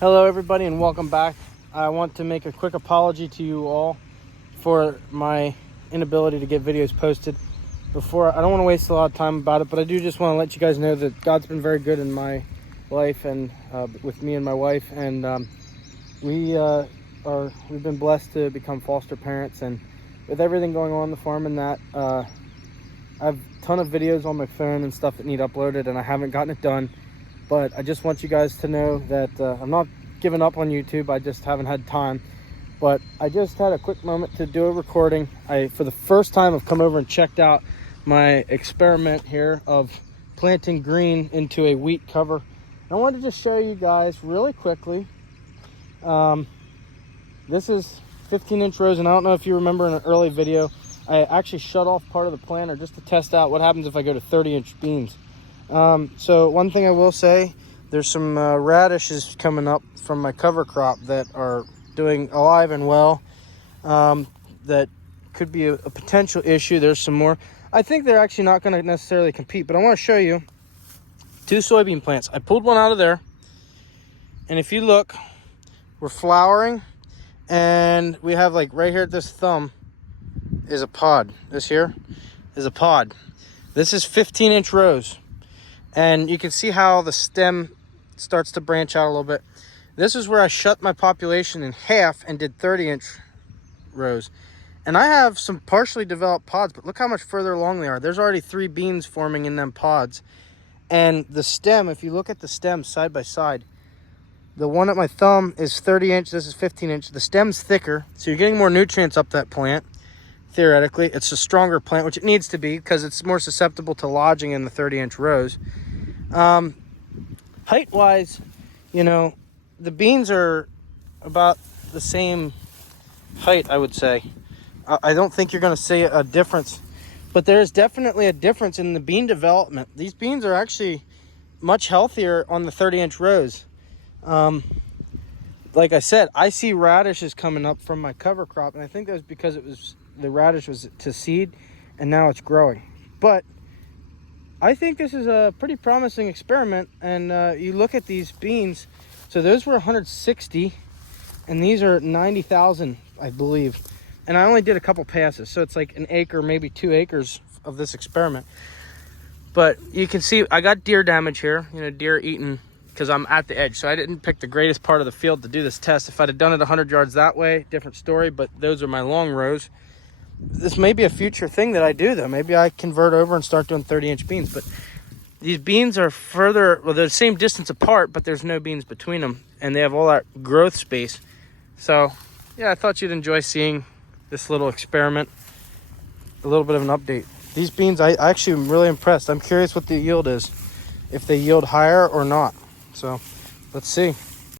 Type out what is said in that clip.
Hello everybody and welcome back. I want to make a quick apology to you all for my inability to get videos posted before. I don't want to waste a lot of time about it, but I do just want to let you guys know that God's been very good in my life and with me and my wife, and we've been blessed to become foster parents, and with everything going on the farm and that, I have a ton of videos on my phone and stuff that need uploaded, and I haven't gotten it done. But I just want you guys to know that I'm not giving up on YouTube. I just haven't had time. But I just had a quick moment to do a recording. For the first time, I've come over and checked out my experiment here of planting green into a wheat cover. I wanted to just show you guys really quickly. This is 15-inch rows, and I don't know if you remember in an early video, I actually shut off part of the planter just to test out what happens if I go to 30-inch beans. So one thing I will say, there's some radishes coming up from my cover crop that are doing alive and well, that could be a potential issue. There's some more. I think they're actually not going to necessarily compete, but I want to show you two soybean plants. I pulled one out of there, and if you look, we're flowering, and we have, like, right here at this thumb is a pod. This here is a pod. This is 15-inch rows. And you can see how the stem starts to branch out a little bit. This is where I shut my population in half and did 30-inch rows. And I have some partially developed pods, but look how much further along they are. There's already 3 beans forming in them pods. And the stem, if you look at the stem side by side, the one at my thumb is 30-inch, this is 15-inch. The stem's thicker, so you're getting more nutrients up that plant. Theoretically, it's a stronger plant, which it needs to be because it's more susceptible to lodging in the 30-inch rows. Height-wise, you know, the beans are about the same height, I would say. I don't think you're going to see a difference, but there is definitely a difference in the bean development. These beans are actually much healthier on the 30-inch rows. Like I said, I see radishes coming up from my cover crop, and I think that was because the radish was to seed, and now it's growing. But I think this is a pretty promising experiment. And you look at these beans, so those were 160, and these are 90,000, I believe. And I only did a couple passes, so it's like an acre, maybe 2 acres of this experiment. But you can see I got deer damage here, you know, deer eating, because I'm at the edge. So I didn't pick the greatest part of the field to do this test. If I'd have done it 100 yards that way, different story, but those are my long rows. This may be a future thing that I do, though. Maybe I convert over and start doing 30-inch beans. But these beans are further, well, they're the same distance apart, but there's no beans between them, and they have all that growth space. So, yeah, I thought you'd enjoy seeing this little experiment, a little bit of an update. These beans, I actually am really impressed. I'm curious what the yield is, if they yield higher or not. So, let's see.